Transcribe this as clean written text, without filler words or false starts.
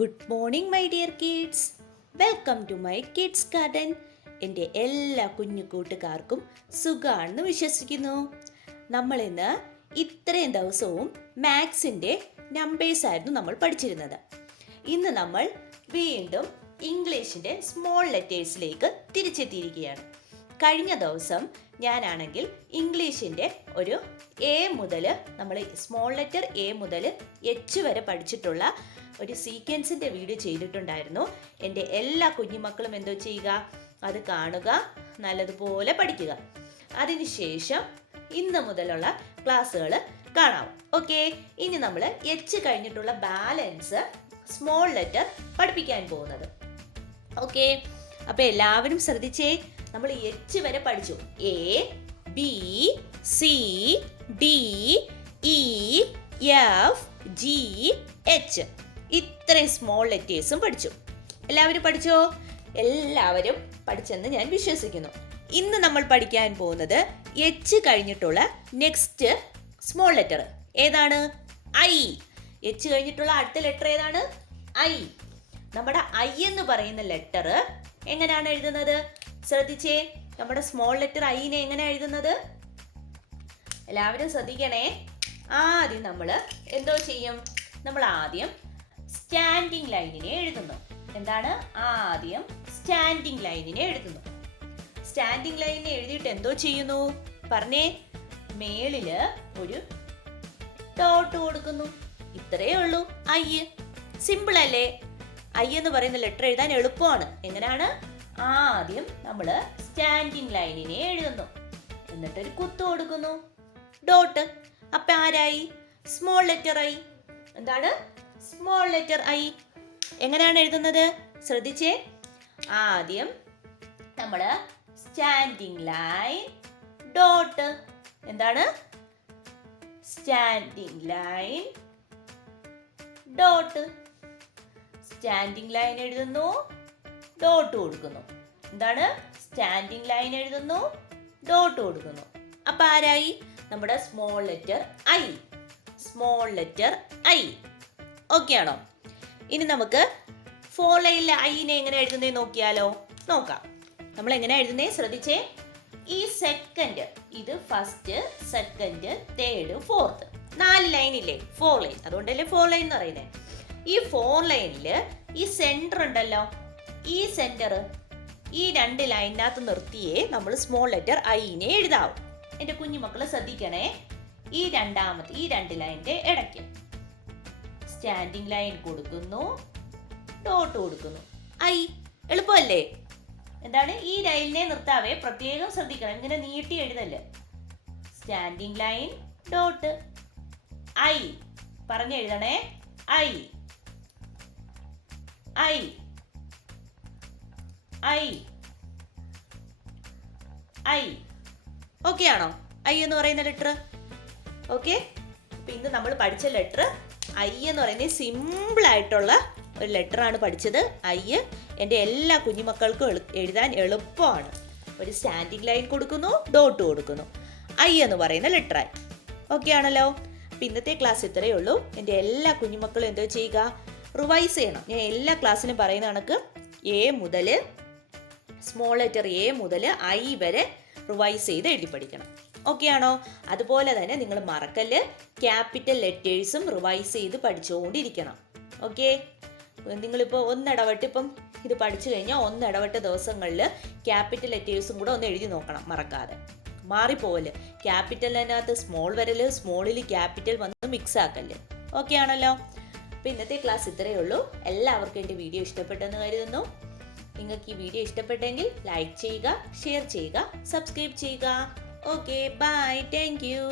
Good morning my dear kids. Welcome to my kids garden. എൻ്റെ എല്ലാ കുഞ്ഞു കൂട്ടുകാർക്കും സുഖമാണെന്ന് വിശ്വസിക്കുന്നു. നമ്മളിന്ന് ഇത്രയും ദിവസവും മാത്സിൻ്റെ നമ്പേഴ്സായിരുന്നു നമ്മൾ പഠിച്ചിരുന്നത്. ഇന്ന് നമ്മൾ വീണ്ടും ഇംഗ്ലീഷിൻ്റെ സ്മോൾ ലെറ്റേഴ്സിലേക്ക് തിരിച്ചെത്തിയിരിക്കുകയാണ്. കഴിഞ്ഞ ദിവസം ഞാനാണെങ്കിൽ ഇംഗ്ലീഷിൻ്റെ ഒരു എ മുതൽ നമ്മൾ സ്മോൾ ലെറ്റർ എ മുതൽ എച്ച് വരെ പഠിച്ചിട്ടുള്ള ഒരു സീക്വൻസിൻ്റെ വീഡിയോ ചെയ്തിട്ടുണ്ടായിരുന്നു. എൻ്റെ എല്ലാ കുഞ്ഞുമക്കളും എന്തോ ചെയ്യുക, അത് കാണുക, നല്ലതുപോലെ പഠിക്കുക. അതിനുശേഷം ഇന്ന് മുതലുള്ള ക്ലാസ്സുകൾ കാണാം. ഓക്കെ, ഇനി നമ്മൾ എച്ച് കഴിഞ്ഞിട്ടുള്ള ബാലൻസ് സ്മോൾ ലെറ്റർ പഠിപ്പിക്കാൻ പോകുന്നത്. ഓക്കെ, അപ്പോൾ എല്ലാവരും ശ്രദ്ധിച്ചേ. നമ്മൾ എച്ച് വരെ പഠിച്ചു. A, B, C, D, E, F, G, H. ഇത്രയും സ്മോൾ ലെറ്റേഴ്സും പഠിച്ചു. എല്ലാവരും പഠിച്ചോ? എല്ലാവരും പഠിച്ചെന്ന് ഞാൻ വിശ്വസിക്കുന്നു. ഇന്ന് നമ്മൾ പഠിക്കാൻ പോകുന്നത് എച്ച് കഴിഞ്ഞിട്ടുള്ള നെക്സ്റ്റ് സ്മോൾ ലെറ്റർ ഏതാണ്? ഐ. എച്ച് കഴിഞ്ഞിട്ടുള്ള അടുത്ത ലെറ്റർ ഏതാണ്? ഐ. നമ്മുടെ ഐ എന്ന് പറയുന്ന ലെറ്റർ എങ്ങനെയാണ് എഴുതുന്നത്? ശ്രദ്ധിച്ചേ. നമ്മുടെ സ്മോൾ ലെറ്റർ ഐനെ എങ്ങനെയാണ് എഴുതുന്നത്? എല്ലാവരും ശ്രദ്ധിക്കണേ. ആദ്യം നമ്മൾ എന്തോ ചെയ്യും? നമ്മൾ ആദ്യം സ്റ്റാൻഡിങ് ലൈനിനെ എഴുതുന്നു. എന്താണ്? ആദ്യം സ്റ്റാൻഡിങ് ലൈനിനെ എഴുതുന്നു. സ്റ്റാൻഡിങ് ലൈനിനെ എഴുതിയിട്ട് എന്തോ ചെയ്യുന്നു? പറഞ്ഞേ. മേളില് ഒരു ഡോട്ട് കൊടുക്കുന്നു. ഇത്രയേ ഉള്ളൂ. ഐ. സിമ്പിൾ അല്ലേ? ഐ എന്ന് പറയുന്ന ലെറ്റർ എഴുതാൻ എളുപ്പമാണ്. എങ്ങനെയാണ്? ആദ്യം നമ്മൾ സ്റ്റാൻഡിങ് ലൈനിനെ എഴുതുന്നു, എന്നിട്ടൊരു കുത്തു കൊടുക്കുന്നു, ഡോട്ട്. അപ്പൊ ആരായി? Small letter I. എന്താണ്? Small letter I. എങ്ങനെയാണ് എഴുതുന്നത്? ശ്രദ്ധിച്ചേ. ആദ്യം നമ്മൾ സ്റ്റാൻഡിങ് ലൈൻ, ഡോട്ട്. എന്താണ്? Standing line, dot. Standing line എഴുതുന്നു, ഡോട്ട് കൊടുക്കുന്നു. എന്താണ്? സ്റ്റാൻഡിങ് ലൈൻ എഴുതുന്നു, ഡോട്ട് കൊടുക്കുന്നു. അപ്പൊ ആരായി? നമ്മുടെ small letter I. Small letter I. Okay ആണോ? ഇനി നമുക്ക് ഫോർ ലൈനിലെ ഐനെ എങ്ങനെ എഴുതുന്നേ നോക്കിയാലോ? നോക്കാം. നമ്മൾ എങ്ങനെ എഴുതുന്നേ ശ്രദ്ധിച്ചേ. ഈ സെക്കൻഡ്, ഇത് first, second, third, fourth, 4 line ഇല്ലേ? 4 ലൈൻ. അതുകൊണ്ടല്ലേ 4 ലൈൻ എന്ന് പറയുന്നത്. ഈ 4 ലൈനിൽ ഈ സെന്റർ ഉണ്ടല്ലോ, ഈ സെന്റർ, ഈ 2 ലൈനിനകത്ത് നിർത്തിയേ നമ്മൾ സ്മോൾ ലെറ്റർ ഐനെ എഴുതാവും. എൻ്റെ കുഞ്ഞുമക്കൾ ശ്രദ്ധിക്കണേ. ഈ രണ്ടാമത്തെ ഈ 2 ലൈനിന്റെ ഇടയ്ക്ക് സ്റ്റാൻഡിങ് ലൈൻ കൊടുക്കുന്നു, ഡോട്ട് കൊടുക്കുന്നു. ഐ. എളുപ്പമല്ലേ? എന്താണ്? ഈ ലൈനിനെ നിർത്താവേ, പ്രത്യേകം ശ്രദ്ധിക്കണം. ഇങ്ങനെ നീട്ടി എഴുതല്ലേ. Standing line, dot, I. പറഞ്ഞെഴുതണേ. I, I, I, I. Okay ആണോ? ഐ എന്ന് പറയുന്ന ലെറ്റർ. ഓക്കെ. അപ്പൊ ഇന്ന് നമ്മൾ പഠിച്ച ലെറ്റർ ഐ എന്ന് പറയുന്നത് സിമ്പിൾ ആയിട്ടുള്ള ഒരു ലെറ്റർ ആണ് പഠിച്ചത്. ഐ എൻ്റെ എല്ലാ കുഞ്ഞുമക്കൾക്കും എഴുതാൻ എളുപ്പമാണ്. ഒരു സ്റ്റാൻഡിങ് ലൈൻ കൊടുക്കുന്നു, ഡോട്ട് കൊടുക്കുന്നു. ഐ എന്ന് പറയുന്ന ലെറ്റർ ആയി. ഓക്കെ ആണല്ലോ? അപ്പം ഇന്നത്തെ ക്ലാസ് ഇത്രയേ ഉള്ളൂ. എൻ്റെ എല്ലാ കുഞ്ഞുമക്കളും എന്തോ ചെയ്യുക? റിവൈസ് ചെയ്യണം. ഞാൻ എല്ലാ ക്ലാസ്സിലും പറയുന്ന കണക്ക് എ മുതൽ സ്മോൾ ലെറ്റർ എ മുതൽ ഐ വരെ റിവൈസ് ചെയ്ത് എഴുതി പഠിക്കണം. ഓക്കെ ആണോ? അതുപോലെ തന്നെ നിങ്ങൾ മറക്കല്ല്, ക്യാപിറ്റൽ ലെറ്റേഴ്സും റിവൈസ് ചെയ്ത് പഠിച്ചുകൊണ്ടിരിക്കണം. ഓക്കെ. നിങ്ങളിപ്പോൾ ഒന്നിടവിട്ട് ഇപ്പം ഇത് പഠിച്ചു കഴിഞ്ഞാൽ ഒന്നിടവിട്ട ദിവസങ്ങളിൽ ക്യാപിറ്റൽ ലെറ്റേഴ്സും കൂടെ ഒന്ന് എഴുതി നോക്കണം, മറക്കാതെ. മാറിപ്പോവല്. ക്യാപിറ്റലിനകത്ത് സ്മോൾ വരല്, സ്മോളിൽ ക്യാപിറ്റൽ വന്ന് മിക്സ് ആക്കല്ല്. ഓക്കെ ആണല്ലോ? അപ്പോൾ ഇന്നത്തെ ക്ലാസ് ഇത്രയേ ഉള്ളൂ. എല്ലാവർക്കും എൻ്റെ വീഡിയോ ഇഷ്ടപ്പെട്ടെന്ന് കരുതുന്നു. നിങ്ങൾക്ക് ഈ വീഡിയോ ഇഷ്ടപ്പെട്ടെങ്കിൽ ലൈക്ക് ചെയ്യുക, ഷെയർ ചെയ്യുക, സബ്സ്ക്രൈബ് ചെയ്യുക. Okay, bye, thank U.